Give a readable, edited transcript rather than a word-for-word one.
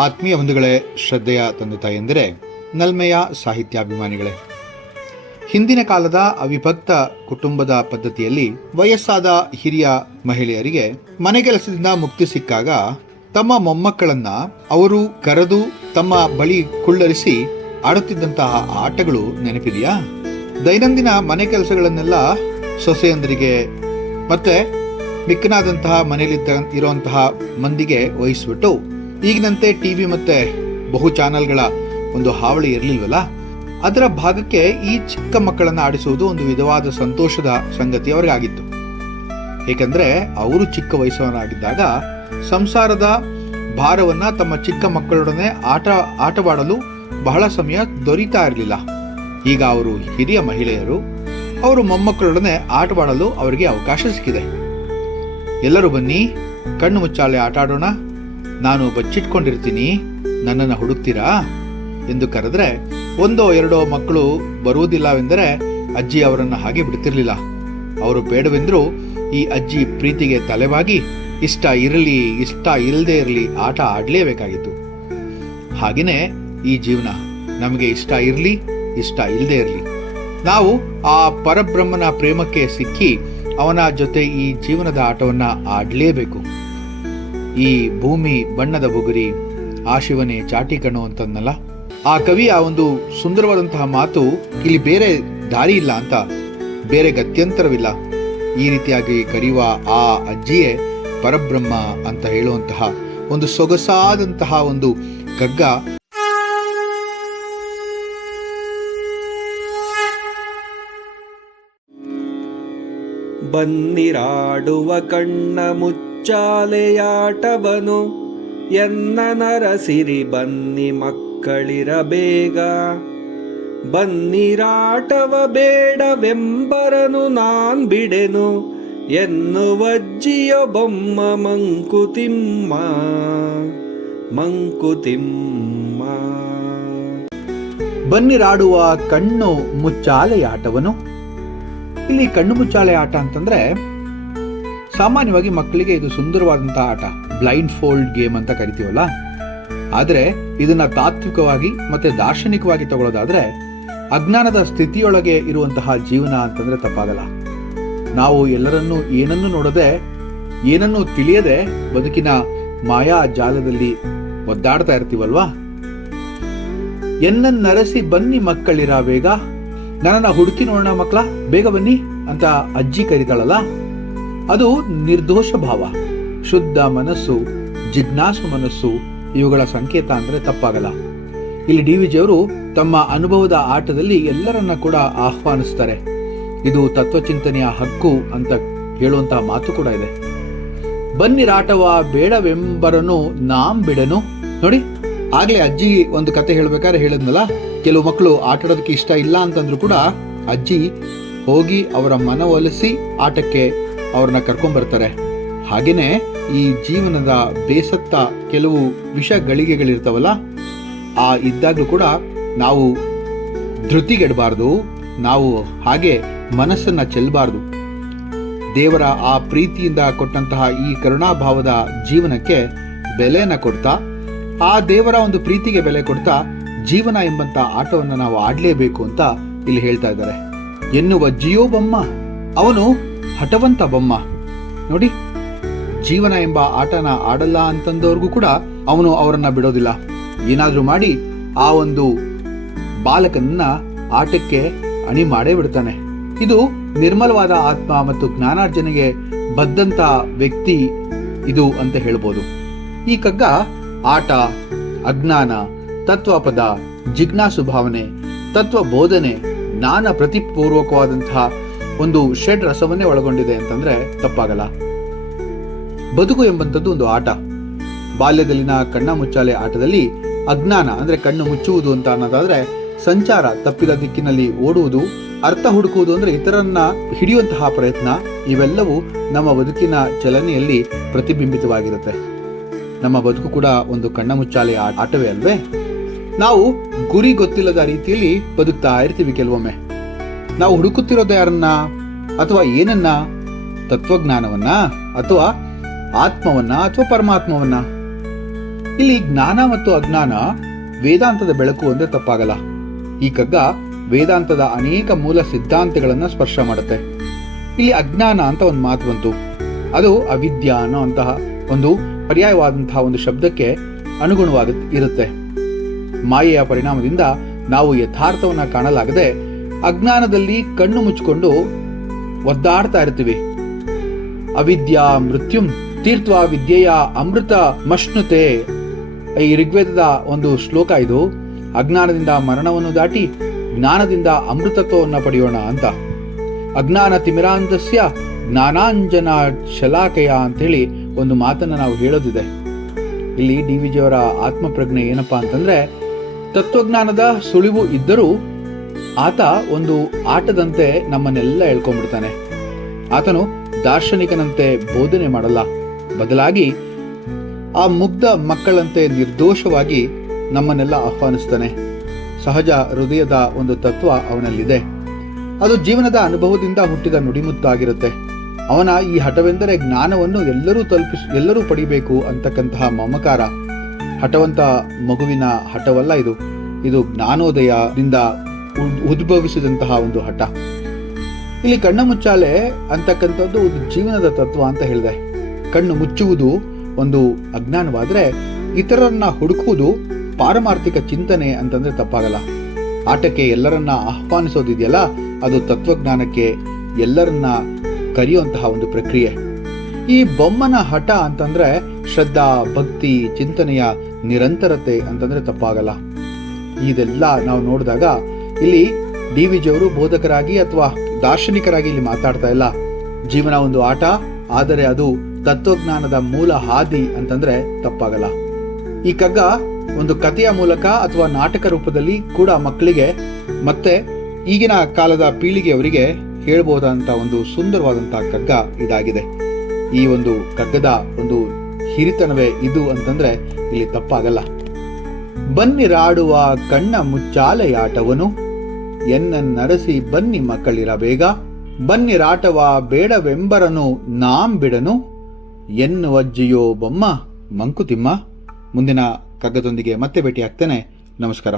ಆತ್ಮೀಯ ಬಂಧುಗಳೇ, ಶ್ರದ್ಧೆಯ ತಂದೆ ತಾಯಂದಿರೇ, ನಲ್ಮೆಯ ಸಾಹಿತ್ಯಾಭಿಮಾನಿಗಳೇ, ಹಿಂದಿನ ಕಾಲದ ಅವಿಭಕ್ತ ಕುಟುಂಬದ ಪದ್ಧತಿಯಲ್ಲಿ ವಯಸ್ಸಾದ ಹಿರಿಯ ಮಹಿಳೆಯರಿಗೆ ಮನೆ ಕೆಲಸದಿಂದ ಮುಕ್ತಿ ಸಿಕ್ಕಾಗ ತಮ್ಮ ಮೊಮ್ಮಕ್ಕಳನ್ನ ಅವರು ಕರೆದು ತಮ್ಮ ಬಳಿ ಕುಳ್ಳರಿಸಿ ಆಡುತ್ತಿದ್ದಂತಹ ಆಟಗಳು ನೆನಪಿದೆಯಾ? ದೈನಂದಿನ ಮನೆ ಕೆಲಸಗಳನ್ನೆಲ್ಲ ಸೊಸೆಯಂದರಿಗೆ ಮತ್ತೆ ಮಿಕ್ಕನಾದಂತಹ ಮನೆಯಲ್ಲಿದ್ದ ಇರುವಂತಹ ಮಂದಿಗೆ ವಹಿಸ್ಬಿಟ್ಟು, ಈಗಿನಂತೆ ಟಿವಿ ಮತ್ತೆ ಬಹು ಚಾನೆಲ್ಗಳ ಒಂದು ಹಾವಳಿ ಇರಲಿಲ್ವಲ್ಲ, ಅದರ ಭಾಗಕ್ಕೆ ಈ ಚಿಕ್ಕ ಮಕ್ಕಳನ್ನು ಆಡಿಸುವುದು ಒಂದು ವಿಧವಾದ ಸಂತೋಷದ ಸಂಗತಿ ಅವರಿಗಾಗಿತ್ತು. ಏಕೆಂದರೆ ಅವರು ಚಿಕ್ಕ ವಯಸ್ಸವರಾಗಿದ್ದಾಗ ಸಂಸಾರದ ಭಾರವನ್ನ ತಮ್ಮ ಚಿಕ್ಕ ಮಕ್ಕಳೊಡನೆ ಆಟವಾಡಲು ಬಹಳ ಸಮಯ ದೊರೀತಾ ಇರಲಿಲ್ಲ. ಈಗ ಅವರು ಹಿರಿಯ ಮಹಿಳೆಯರು, ಅವರು ಮೊಮ್ಮಕ್ಕಳೊಡನೆ ಆಟವಾಡಲು ಅವರಿಗೆ ಅವಕಾಶ ಸಿಕ್ಕಿದೆ. ಎಲ್ಲರೂ ಬನ್ನಿ, ಕಣ್ಣು ಮುಚ್ಚಾಲೆ ಆಟ ಆಡೋಣ, ನಾನು ಬಚ್ಚಿಟ್ಕೊಂಡಿರ್ತೀನಿ, ನನ್ನನ್ನು ಹುಡುಕ್ತೀರಾ ಎಂದು ಕರೆದ್ರೆ ಒಂದೋ ಎರಡೋ ಮಕ್ಕಳು ಬರುವುದಿಲ್ಲವೆಂದರೆ ಅಜ್ಜಿ ಅವರನ್ನು ಹಾಗೆ ಬಿಡ್ತಿರ್ಲಿಲ್ಲ. ಅವರು ಬೇಡವೆಂದರೂ ಈ ಅಜ್ಜಿ ಪ್ರೀತಿಗೆ ತಲೆವಾಗಿ ಇಷ್ಟ ಇರಲಿ ಇಷ್ಟ ಇಲ್ಲದೆ ಇರಲಿ ಆಟ ಆಡಲೇಬೇಕಾಗಿತ್ತು. ಹಾಗೆಯೇ ಈ ಜೀವನ, ನಮಗೆ ಇಷ್ಟ ಇರಲಿ ಇಷ್ಟ ಇಲ್ಲದೆ ಇರಲಿ, ನಾವು ಆ ಪರಬ್ರಹ್ಮನ ಪ್ರೇಮಕ್ಕೆ ಸಿಕ್ಕಿ ಅವನ ಜೊತೆ ಈ ಜೀವನದ ಆಟವನ್ನ ಆಡಲೇಬೇಕು. ಈ ಭೂಮಿ ಬಣ್ಣದ ಬುಗುರಿ, ಆ ಶಿವನೇ ಚಾಟಿ ಕಣು ಅಂತಂದಲ್ಲ, ಆ ಕವಿಯ ಒಂದು ಸುಂದರವಾದಂತಹ ಮಾತು, ಇಲ್ಲಿ ಬೇರೆ ದಾರಿ ಇಲ್ಲ ಅಂತ, ಬೇರೆ ಗತ್ಯಂತರವಿಲ್ಲ. ಈ ರೀತಿಯಾಗಿ ಕರೆಯುವ ಆ ಅಜ್ಜಿಯೇ ಪರಬ್ರಹ್ಮ ಅಂತ ಹೇಳುವಂತಹ ಒಂದು ಸೊಗಸಾದಂತಹ ಒಂದು ಕಗ್ಗ. ಬನ್ನಿರಾಡುವ ಕಣ್ಣ ಮುಚ್ಚಾಲೆಯಾಟವನು ಎನ್ನ ನರಸಿರಿ, ಬನ್ನಿ ಮಕ್ಕಳಿರ ಬೇಗ, ಬನ್ನಿರಾಟವ ಬೇಡವೆಂಬರನು ನಾನ್ ಬಿಡೆನು ಎನ್ನುವಜ್ಜಿಯ ಬೊಮ್ಮ ಮಂಕುತಿಮ್ಮ ಮಂಕುತಿಮ್ಮ. ಬನ್ನಿರಾಡುವ ಕಣ್ಣು ಮುಚ್ಚಾಲೆ ಆಟವನು. ಇಲ್ಲಿ ಕಣ್ಣು ಮುಚ್ಚಾಲೆ ಆಟ ಅಂತಂದ್ರೆ ಸಾಮಾನ್ಯವಾಗಿ ಮಕ್ಕಳಿಗೆ ಇದು ಸುಂದರವಾದಂತಹ ಆಟ, ಬ್ಲೈಂಡ್ ಫೋಲ್ಡ್ ಗೇಮ್ ಅಂತ ಕರಿತೀವಲ್ಲ. ಆದ್ರೆ ಇದನ್ನ ತಾತ್ವಿಕವಾಗಿ ಮತ್ತೆ ದಾರ್ಶನಿಕವಾಗಿ ತಗೊಳ್ಳೋದಾದ್ರೆ ಅಜ್ಞಾನದ ಸ್ಥಿತಿಯೊಳಗೆ ಇರುವಂತಹ ಜೀವನ ಅಂತಂದ್ರೆ ತಪ್ಪಾಗಲ್ಲ. ನಾವು ಎಲ್ಲರನ್ನೂ ಏನನ್ನೂ ನೋಡದೆ, ಏನನ್ನೂ ತಿಳಿಯದೆ ಬದುಕಿನ ಮಾಯಾ ಜಾಲದಲ್ಲಿ ಒದ್ದಾಡ್ತಾ ಇರ್ತೀವಲ್ವಾ. ಎನ್ನನ್ನರಸಿ ಬನ್ನಿ ಮಕ್ಕಳಿರ ಬೇಗ, ನನ್ನನ್ನ ಹುಡುಕಿ ನೋಡೋಣ ಮಕ್ಕಳ, ಬೇಗ ಬನ್ನಿ ಅಂತ ಅಜ್ಜಿ ಕರೀತಾಳಲ್ಲ, ಅದು ನಿರ್ದೋಷ ಭಾವ, ಶುದ್ಧ ಮನಸ್ಸು, ಜಿಜ್ಞಾಸು ಮನಸ್ಸು, ಇವುಗಳ ಸಂಕೇತ ಅಂದ್ರೆ ತಪ್ಪಾಗಲ್ಲ. ಇಲ್ಲಿ DVG ಅವರು ತಮ್ಮ ಅನುಭವದ ಆಟದಲ್ಲಿ ಎಲ್ಲರನ್ನ ಕೂಡ ಆಹ್ವಾನಿಸ್ತಾರೆ. ಇದು ತತ್ವಚಿಂತನೆಯ ಹಕ್ಕು ಅಂತ ಹೇಳುವಂತಹ ಮಾತು ಕೂಡ ಇದೆ. ಬನ್ನಿರಾಟವ ಬೇಡವೆಂಬರನು ನಾಂ ಬಿಡನು. ನೋಡಿ, ಆಗ್ಲೇ ಅಜ್ಜಿ ಒಂದು ಕತೆ ಹೇಳ್ಬೇಕಾದ್ರೆ ಹೇಳಿದ್ನಲ್ಲ, ಕೆಲವು ಮಕ್ಕಳು ಆಟಾಡೋದಕ್ಕೆ ಇಷ್ಟ ಇಲ್ಲ ಅಂತಂದ್ರು ಕೂಡ ಅಜ್ಜಿ ಹೋಗಿ ಅವರ ಮನವೊಲಿಸಿ ಆಟಕ್ಕೆ ಅವ್ರನ್ನ ಕರ್ಕೊಂಡ್ ಬರ್ತಾರೆ. ಹಾಗೇನೆ ಈ ಜೀವನದ ಬೇಸತ್ತ ಕೆಲವು ವಿಷ ಗಳಿಗೆಗಳಿರ್ತಾವಲ್ಲ, ಆ ಇದ್ದಾಗ್ಲೂ ಕೂಡ ನಾವು ಧೃತಿಗೆಡಬಾರ್ದು, ನಾವು ಹಾಗೆ ಮನಸ್ಸನ್ನ ಚೆಲ್ಲಬಾರ್ದು. ದೇವರ ಆ ಪ್ರೀತಿಯಿಂದ ಕೊಟ್ಟಂತಹ ಈ ಕರುಣಾಭಾವದ ಜೀವನಕ್ಕೆ ಬೆಲೆಯನ್ನ ಕೊಡ್ತಾ, ಆ ದೇವರ ಒಂದು ಪ್ರೀತಿಗೆ ಬೆಲೆ ಕೊಡ್ತಾ ಜೀವನ ಎಂಬಂತ ಆಟವನ್ನು ನಾವು ಆಡ್ಲೇಬೇಕು ಅಂತ ಇಲ್ಲಿ ಹೇಳ್ತಾ ಇದ್ದಾರೆ. ಎನ್ನುವ ಜಿಯೋ ಬೊಮ್ಮ, ಅವನು ಹಠವಂತ ಬೊಮ್ಮ. ನೋಡಿ, ಜೀವನ ಎಂಬ ಆಟನ ಆಡಲ್ಲ ಅಂತಂದವ್ರಿಗೂ ಕೂಡ ಅವನು ಅವರನ್ನ ಬಿಡೋದಿಲ್ಲ. ಏನಾದ್ರೂ ಮಾಡಿ ಆ ಒಂದು ಬಾಲಕನನ್ನ ಆಟಕ್ಕೆ ಅಣಿ ಮಾಡೇ ಬಿಡ್ತಾನೆ. ಇದು ನಿರ್ಮಲವಾದ ಆತ್ಮ ಮತ್ತು ಜ್ಞಾನಾರ್ಜನೆಗೆ ಬದ್ದಂತ ವ್ಯಕ್ತಿ ಇದು ಅಂತ ಹೇಳ್ಬೋದು. ಈ ಕಗ್ಗ ಆಟ, ಅಜ್ಞಾನ, ತತ್ವಪದ, ಜಿಜ್ಞಾಸು ಭಾವನೆ, ತತ್ವ ಬೋಧನೆ, ಜ್ಞಾನ ಪ್ರತಿಪೂರ್ವಕವಾದಂತಹ ಒಂದು ಷಡ್ ರಸವನ್ನೇ ಒಳಗೊಂಡಿದೆ ಅಂತಂದ್ರೆ ತಪ್ಪಾಗಲ್ಲ. ಬದುಕು ಎಂಬಂಥದ್ದು ಒಂದು ಆಟ. ಬಾಲ್ಯದಲ್ಲಿನ ಕಣ್ಣ ಮುಚ್ಚಾಲೆ ಆಟದಲ್ಲಿ ಅಜ್ಞಾನ ಅಂದ್ರೆ ಕಣ್ಣು ಮುಚ್ಚುವುದು ಅಂತ ಅನ್ನೋದಾದ್ರೆ ಸಂಚಾರ, ತಪ್ಪಿದ ದಿಕ್ಕಿನಲ್ಲಿ ಓಡುವುದು, ಅರ್ಥ ಹುಡುಕುವುದು ಅಂದ್ರೆ ಇತರನ್ನ ಹಿಡಿಯುವಂತಹ ಪ್ರಯತ್ನ, ಇವೆಲ್ಲವೂ ನಮ್ಮ ಬದುಕಿನ ಚಲನೆಯಲ್ಲಿ ಪ್ರತಿಬಿಂಬಿತವಾಗಿರುತ್ತೆ. ನಮ್ಮ ಬದುಕು ಕೂಡ ಒಂದು ಕಣ್ಣ ಮುಚ್ಚಾಲೆ ಆಟವೇ ಅಲ್ವೇ? ನಾವು ಗುರಿ ಗೊತ್ತಿಲ್ಲದ ರೀತಿಯಲ್ಲಿ ಬದುಕ್ತಾ ಇರ್ತೀವಿ. ಕೆಲವೊಮ್ಮೆ ನಾವು ಹುಡುಕುತ್ತಿರೋದು ಯಾರನ್ನ ಅಥವಾ ಏನನ್ನ? ತತ್ವಜ್ಞಾನವನ್ನ ಅಥವಾ ಆತ್ಮವನ್ನ ಅಥವಾ ಪರಮಾತ್ಮವನ್ನ? ಇಲ್ಲಿ ಜ್ಞಾನ ಮತ್ತು ಅಜ್ಞಾನ ವೇದಾಂತದ ಬೆಳಕು ಅಂದ್ರೆ ತಪ್ಪಾಗಲ್ಲ. ಈ ಕಗ್ಗ ವೇದಾಂತದ ಅನೇಕ ಮೂಲ ಸಿದ್ಧಾಂತಗಳನ್ನ ಸ್ಪರ್ಶ ಮಾಡುತ್ತೆ. ಇಲ್ಲಿ ಅಜ್ಞಾನ ಅಂತ ಒಂದು ಮಾತು ಬಂತು. ಅದು ಅವಿದ್ಯಾ ಅನ್ನೋ ಅಂತಹ ಒಂದು ಪರ್ಯಾಯವಾದಂತಹ ಒಂದು ಶಬ್ದಕ್ಕೆ ಇರುತ್ತೆ. ಮಾಯೆಯ ಪರಿಣಾಮದಿಂದ ನಾವು ಯಥಾರ್ಥವನ್ನ ಕಾಣಲಾಗದೆ ಅಜ್ಞಾನದಲ್ಲಿ ಕಣ್ಣು ಮುಚ್ಚಿಕೊಂಡು ಒದ್ದಾಡ್ತಾ ಇರ್ತೀವಿ. ಅವಿದ್ಯಾ ಮೃತ್ಯುಂ ತೀರ್ಥ್ವ ವಿದ್ಯೆಯ ಅಮೃತ ಮಶ್ನುತೆ, ಈ ಋಗ್ವೇದದ ಒಂದು ಶ್ಲೋಕ ಇದು. ಅಜ್ಞಾನದಿಂದ ಮರಣವನ್ನು ದಾಟಿ ಜ್ಞಾನದಿಂದ ಅಮೃತತ್ವವನ್ನು ಪಡೆಯೋಣ ಅಂತ. ಅಜ್ಞಾನ ತಿಮಿರಾಂಧಸ್ಯ ಜ್ಞಾನಾಂಜನ ಶಲಾಕಯ ಅಂತೇಳಿ ಒಂದು ಮಾತನ್ನ ನಾವು ಹೇಳೋದಿದೆ. ಇಲ್ಲಿ DVG ಅವರ ಆತ್ಮಪ್ರಜ್ಞೆ ಏನಪ್ಪಾ ಅಂತಂದ್ರೆ, ತತ್ವಜ್ಞಾನದ ಸುಳಿವು ಇದ್ದರೂ ಆತ ಒಂದು ಆಟದಂತೆ ನಮ್ಮನ್ನೆಲ್ಲ ಎಳ್ಕೊಂಡ್ಬಿಡ್ತಾನೆ. ಆತನು ದಾರ್ಶನಿಕನಂತೆ ಬೋಧನೆ ಮಾಡಲ್ಲ, ಬದಲಾಗಿ ಆ ಮುಗ್ಧ ಮಕ್ಕಳಂತೆ ನಿರ್ದೋಷವಾಗಿ ನಮ್ಮನ್ನೆಲ್ಲ ಆಹ್ವಾನಿಸ್ತಾನೆ. ಸಹಜ ಹೃದಯದ ಒಂದು ತತ್ವ ಅವನಲ್ಲಿದೆ. ಅದು ಜೀವನದ ಅನುಭವದಿಂದ ಹುಟ್ಟಿದ ನುಡಿಮುತ್ತಾಗಿರುತ್ತೆ. ಅವನ ಈ ಹಠವೆಂದರೆ ಜ್ಞಾನವನ್ನು ಎಲ್ಲರೂ ಪಡಿಬೇಕು ಅಂತಕ್ಕಂತಹ ಮಮಕಾರ. ಹಠವಂತ ಮಗುವಿನ ಹಠವಲ್ಲ ಇದು. ಇದು ಜ್ಞಾನೋದಯದಿಂದ ಉದ್ಭವಿಸಿದಂತಹ ಒಂದು ಹಠ. ಇಲ್ಲಿ ಕಣ್ಣು ಮುಚ್ಚಾಲೆ ಅಂತಕ್ಕಂಥದ್ದು ಒಂದು ಜೀವನದ ತತ್ವ ಅಂತ ಹೇಳಿದೆ. ಕಣ್ಣು ಮುಚ್ಚುವುದು ಒಂದು ಅಜ್ಞಾನವಾದ್ರೆ ಇತರರನ್ನ ಹುಡುಕುವುದು ಪಾರಮಾರ್ಥಿಕ ಚಿಂತನೆ ಅಂತಂದ್ರೆ ತಪ್ಪಾಗಲ್ಲ. ಆಟಕ್ಕೆ ಎಲ್ಲರನ್ನ ಆಹ್ವಾನಿಸೋದಿದೆಯಲ್ಲ, ಅದು ತತ್ವಜ್ಞಾನಕ್ಕೆ ಎಲ್ಲರನ್ನ ಕರೆಯುವಂತಹ ಒಂದು ಪ್ರಕ್ರಿಯೆ. ಈ ಬೊಮ್ಮನ ಹಠ ಅಂತಂದ್ರೆ ಶ್ರದ್ಧಾ, ಭಕ್ತಿ, ಚಿಂತನೆಯ ನಿರಂತರತೆ ಅಂತಂದ್ರೆ ತಪ್ಪಾಗಲ್ಲ. ಇದೆಲ್ಲ ನಾವು ನೋಡಿದಾಗ ಇಲ್ಲಿ DVG ಅವರು ಬೋಧಕರಾಗಿ ಅಥವಾ ದಾರ್ಶನಿಕರಾಗಿ ಇಲ್ಲಿ ಮಾತಾಡ್ತಾ ಇಲ್ಲ. ಜೀವನ ಒಂದು ಆಟ, ಆದರೆ ಅದು ತತ್ವಜ್ಞಾನದ ಮೂಲ ಹಾದಿ ಅಂತಂದ್ರೆ ತಪ್ಪಾಗಲ್ಲ. ಈ ಕಗ್ಗ ಒಂದು ಕಥೆಯ ಮೂಲಕ ಅಥವಾ ನಾಟಕ ರೂಪದಲ್ಲಿ ಕೂಡ ಮಕ್ಕಳಿಗೆ ಮತ್ತೆ ಈಗಿನ ಕಾಲದ ಪೀಳಿಗೆಯವರಿಗೆ ಹೇಳ್ಬೋದಂತ ಒಂದು ಸುಂದರವಾದಂತಹ ಕಗ್ಗ ಇದಾಗಿದೆ. ಈ ಒಂದು ಕಗ್ಗದ ಒಂದು ಹಿರಿತನವೇ ಇದು ಅಂತಂದ್ರೆ ಇಲ್ಲಿ ತಪ್ಪಾಗಲ್ಲ. ಬನ್ನಿರಾಡುವ ಕಣ್ಣ ಮುಚ್ಚಾಲೆಯಾಟವನು ಎನ್ನರಸಿ ಬನ್ನಿ ಮಕ್ಕಳಿರ ಬೇಗ, ಬನ್ನಿರಾಟವ ಬೇಡವೆಂಬರನು ನಾಂ ಬಿಡನು ಎನ್ನುವಜ್ಜಿಯೋ ಬೊಮ್ಮ ಮಂಕುತಿಮ್ಮ. ಮುಂದಿನ ಕಗ್ಗದೊಂದಿಗೆ ಮತ್ತೆ ಭೇಟಿ ಆಗ್ತೇನೆ. ನಮಸ್ಕಾರ.